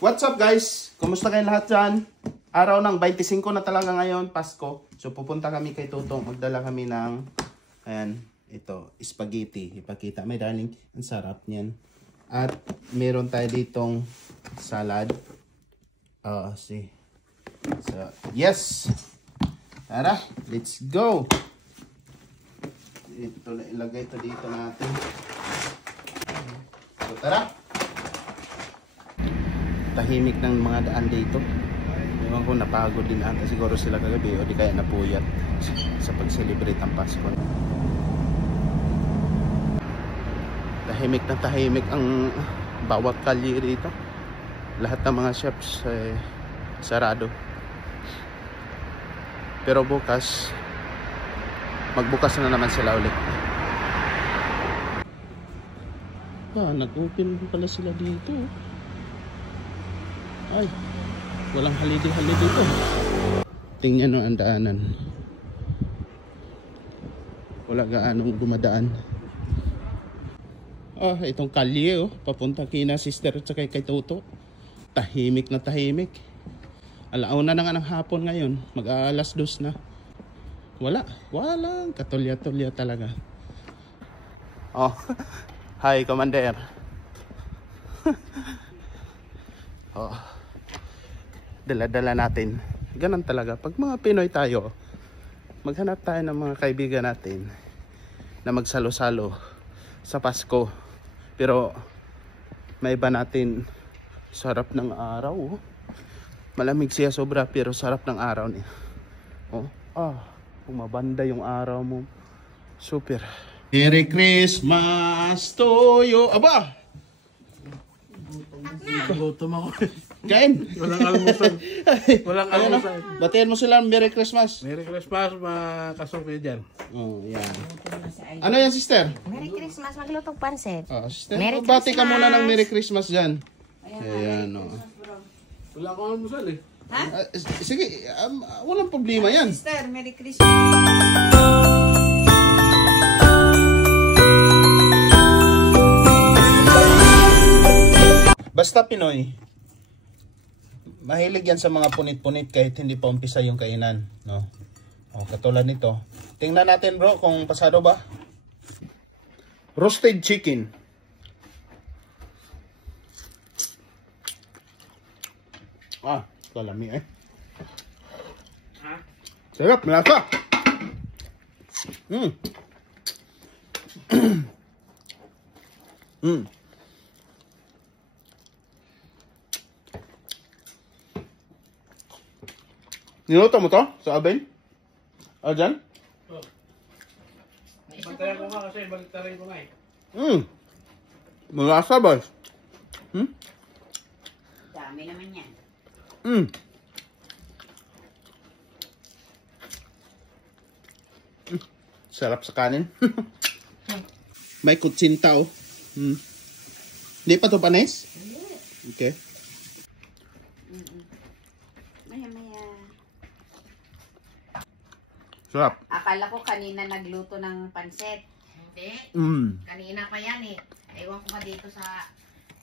What's up guys? Kumusta kayong lahat dyan? Araw ng 25 na talaga ngayon, Pasko. So pupunta kami kay Tutong. Magdala kami ng, ayan, ito, spaghetti. Ipakita. May darling, ang sarap niyan. At meron tayo ditong salad. So, yes! Tara, let's go! Ito, ilagay ito dito natin. So tara! Tahimik ng mga daan dito. Ewan ko, napagod din ata siguro sila kagabi o di kaya napuyat sa pag-celebrate ang Pasko. Tahimik na tahimik ang bawat kalye rito. Lahat ng mga shops sarado. Pero bukas magbukas na naman sila ulit. Nag-open pala sila dito. Ay, walang holiday dito. Tingnan ang daanan. Wala gaanong dumadaan. Itong kalye papunta kina sister at saka kay Toto. Tahimik na tahimik. Alauna na nga ng hapon ngayon. Mag-aalas 2 na. Walang katulya-tulya talaga. Hi, Commander. Dala-dala natin. Ganun talaga. Pag mga Pinoy tayo, maghanap tayo ng mga kaibigan natin na magsalo-salo sa Pasko. Pero may iba natin, sarap ng araw. Malamig siya sobra pero sarap ng araw niya. Pumabanda yung araw mo. Super. Merry Christmas to you. Aba! Gutom ako. Kain! Walang almusal. Walang almusal. Batihan mo sila Merry Christmas. Merry Christmas, mga kasokay dyan. Yan. Ano yan, sister? Merry Christmas, maglutog pansit. Sister, Merry bati ka Christmas. muna ng Merry Christmas dyan. Ayan, Wala akong almusal eh. Sige, walang problema yan. Sister, Merry Christmas. Basta Pinoy, mahilig yan sa mga punit-punit kahit hindi pa umpisa yung kainan, no? Katulad nito. Tingnan natin bro kung pasado ba. Roasted chicken. Kalami eh. Sarap, malasa. Niluto mo to sa oven? Dyan? Bantayan ko nga kasi, baliktarin ko nga eh. Malasa ba? Dami naman yan. Sarap sa kanin. May kutsinta Hindi pa to panis? Okay. Maya-maya. Sarap. Akala ko kanina nagluto ng pansit. Hindi. Kanina pa yan eh. Ewan ko pa dito sa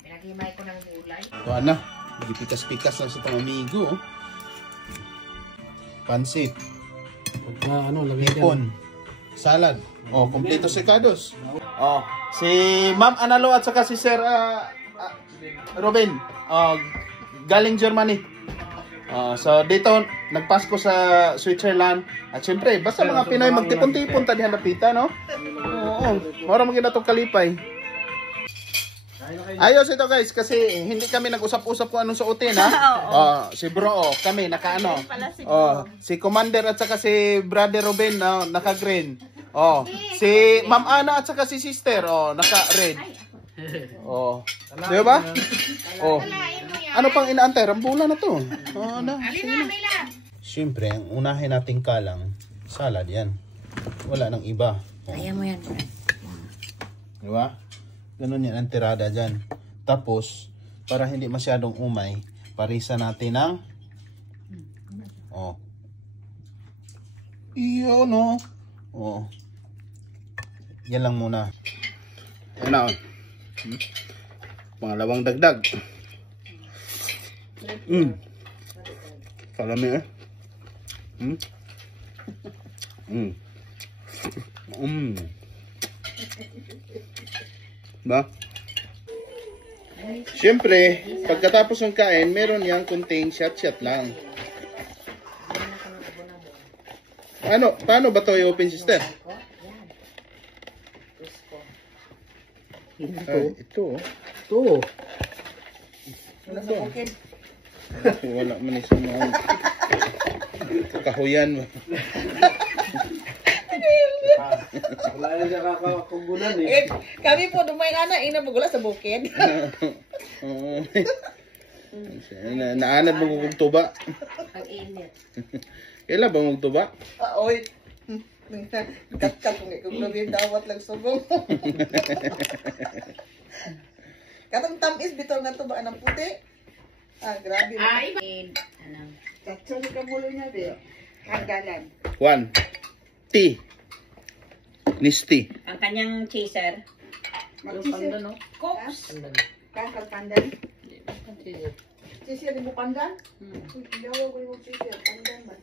pinaghimay ko ng gulay. Kuha na. Pikas-pikas lang sa pamamigo. Pansit. Pagka lagay Hipon. Salad. Kompleto secados. Si Ma'am Analo at saka si Sir Robin. Galing Germany. So dito nagpasko sa Switzerland. At syempre, basta mga Pinoy magtipon-tipon ta dihan napita, no? Mora mo gina to kalipay. Ayos ito guys kasi hindi kami nag-usap-usap kung anong suotin ha. Si bro kami naka-ano. Si Commander at saka si Brother Ruben naka-green. Si Ma'am Ana at saka si Sister naka-red. Di ba? Ano pang inaantay? Rambulan na to. Siyempre, ang unahin nating kalang salad yan. Wala nang iba. Kaya mo yan. Di ba? Ganun yan ang tirada dyan. Tapos, para hindi masyadong umay, parisa natin ng iyon yan lang muna. Yan na Pangalawang dagdag. Kalami eh. Ba? Siyempre, pagkatapos ng kain, meron yang kunting shot-shot lang. Ano? Paano ba to i-open, sister? Ay, ito. Ito. Ito. Wala man isang mga kakahuyan mo. Wala na siya kakakugunan eh. Kami po dumay ana ina magula sa bukid. Oo. Naanad mo kung tuba. Ang init. Kailan ba mong tuba? Oy. Kat kung kung labi dawat lang subong. Katong tamis bitaw nga tuba ng puti. Grabe. Ay, ano? Katsa ka mulo niya be. Hanggalan. 1. Tea. Nisti. Ang kanyang chaser. Magsisir. no? Cooks. Kakal pandan. Sisir di mo pandan? Dawa ko yung sisir. Pandan ba?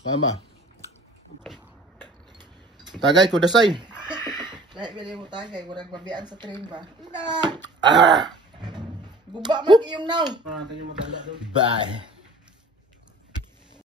Pama. Tagay ko dasay. Lahat bili mo tagay. Walang babian sa train ba? Ah! Guba man iyong naw. Natin yung matanda doon. Bye.